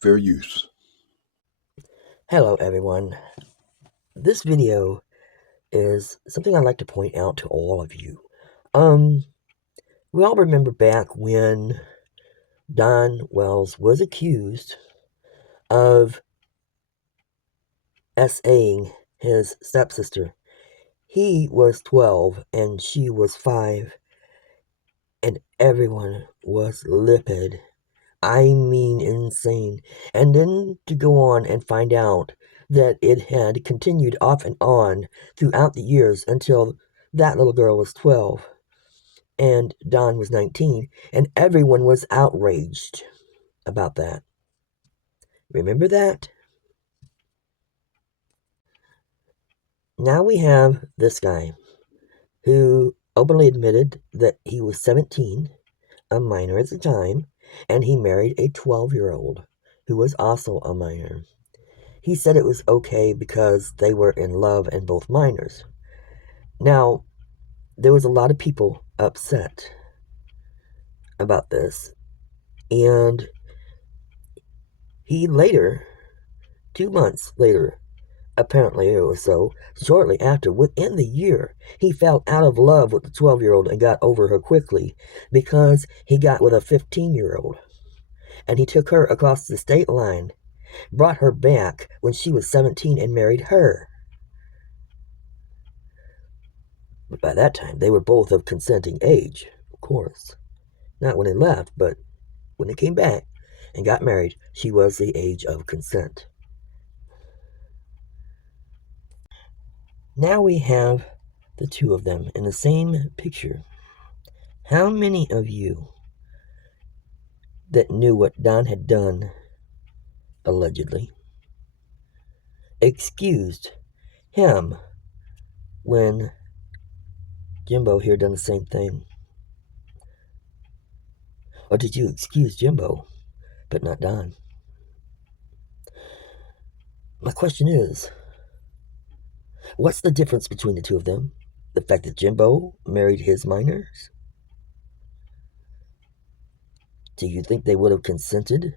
Fair use. Hello everyone. This video is something I'd like to point out to all of you. Um, we all remember back when Don Wells was accused of SAing his stepsister. He was 12 and she was 5, and everyone was livid. I mean insane. And then to go on and find out that it had continued off and on throughout the years until that little girl was 12 and Don was 19, and everyone was outraged about that. Remember that? Now we have this guy who openly admitted that he was 17, a minor at the time, and he married a 12-year-old who was also a minor. He said it was okay because they were in love and both minors. Now, there was a lot of people upset about this, and he later, 2 months later, apparently it was so, shortly after, within the year, he fell out of love with the 12-year-old and got over her quickly because he got with a 15-year-old. And he took her across the state line, brought her back when she was 17 and married her. But by that time, they were both of consenting age, of course. Not when they left, but when they came back and got married, she was the age of consent. Now we have the two of them in the same picture. How many of you that knew what Don had done, allegedly, excused him when Jimbo here done the same thing? Or did you excuse Jimbo, but not Don? My question is, what's the difference between the two of them? The fact that Jimbo married his minors? Do you think they would have consented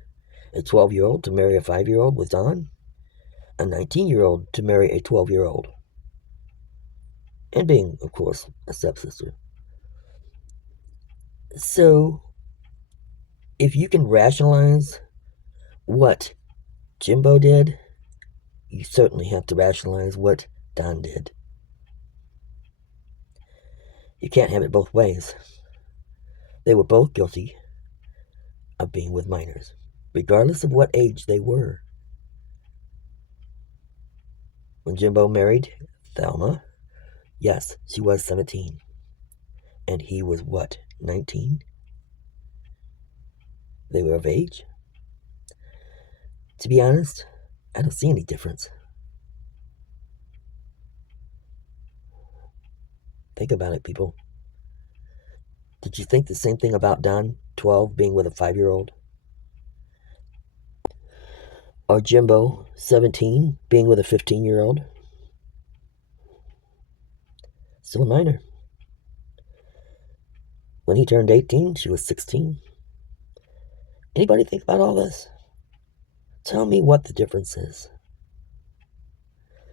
a 12-year-old to marry a 5-year-old with Don? A 19-year-old to marry a 12-year-old? And being, of course, a stepsister. So, if you can rationalize what Jimbo did, you certainly have to rationalize what Don did. You can't have it both ways. They were both guilty of being with minors, regardless of what age they were. When Jimbo married Thelma, yes, she was 17. And he was what, 19? They were of age? To be honest, I don't see any difference. Think about it, people. Did you think the same thing about Don, 12, being with a 5-year-old? Or Jimbo, 17, being with a 15-year-old? Still a minor. When he turned 18, she was 16. Anybody think about all this? Tell me what the difference is.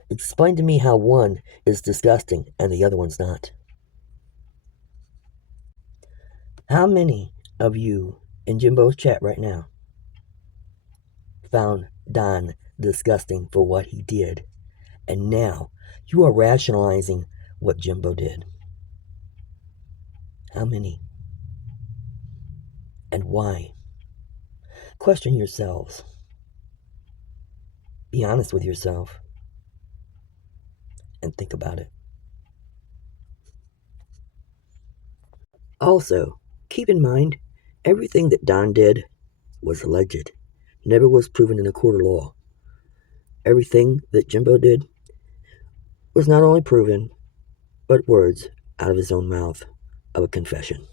Explain to me how one is disgusting and the other one's not. How many of you in Jimbo's chat right now found Don disgusting for what he did, and now you are rationalizing what Jimbo did? How many? And why? Question yourselves. Be honest with yourself and think about it. Also, keep in mind, everything that Don did was alleged, never was proven in a court of law. Everything that Jimbo did was not only proven, but words out of his own mouth of a confession.